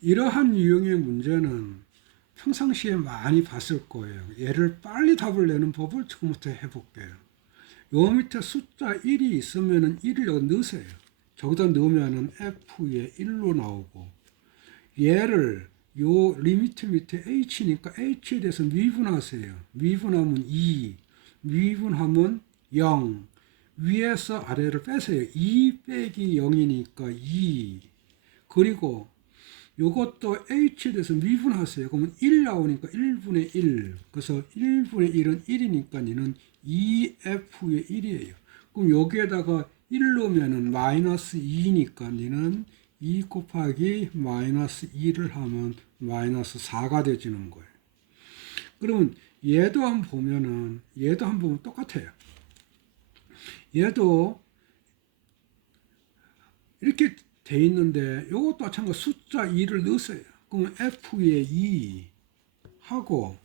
이러한 유형의 문제는 평상시에 많이 봤을 거예요. 얘를 빨리 답을 내는 법을 지금부터 해볼게요. 요 밑에 숫자 1이 있으면은 1을 여기 넣으세요. 저기다 넣으면은 F에 1로 나오고 얘를 요 리미트 밑에 H니까 H에 대해서 미분하세요. 미분하면 2, 미분하면 0, 위에서 아래를 빼세요. 2 빼기 0이니까 2. 그리고 요것도 h에 대해서 미분하세요. 그러면 1 나오니까 1분의 1. 그래서 1분의 1은 1이니까 얘는 2f의 1이에요. 그럼 여기에다가 1 넣으면은 마이너스 2니까 얘는 2 곱하기 마이너스 2를 하면 마이너스 4가 되지는 거예요. 그러면 얘도 한번 보면은 얘도 한번 보면 똑같아요. 얘도 이렇게 돼 있는데 이것도 마찬가지로 숫자 2를 넣으세요. 그러면 F에 2 하고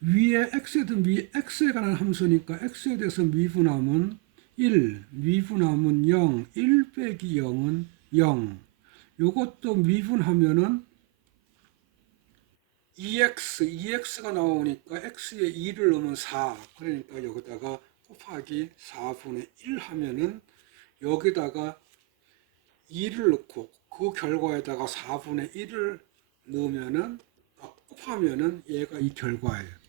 위에 x든 위 x에 관한 함수니까 x에 대해서 미분하면 1, 미분하면 0, 1 빼기 0은 0. 요것도 미분하면은 2x, 2x가 나오니까 x에 2를 넣으면 4. 그러니까 여기다가 곱하기 4분의 1 하면은 여기다가 2를 넣고 그 결과에다가 4분의 1을 넣으면은 아, 곱하면은 얘가 이 결과예요.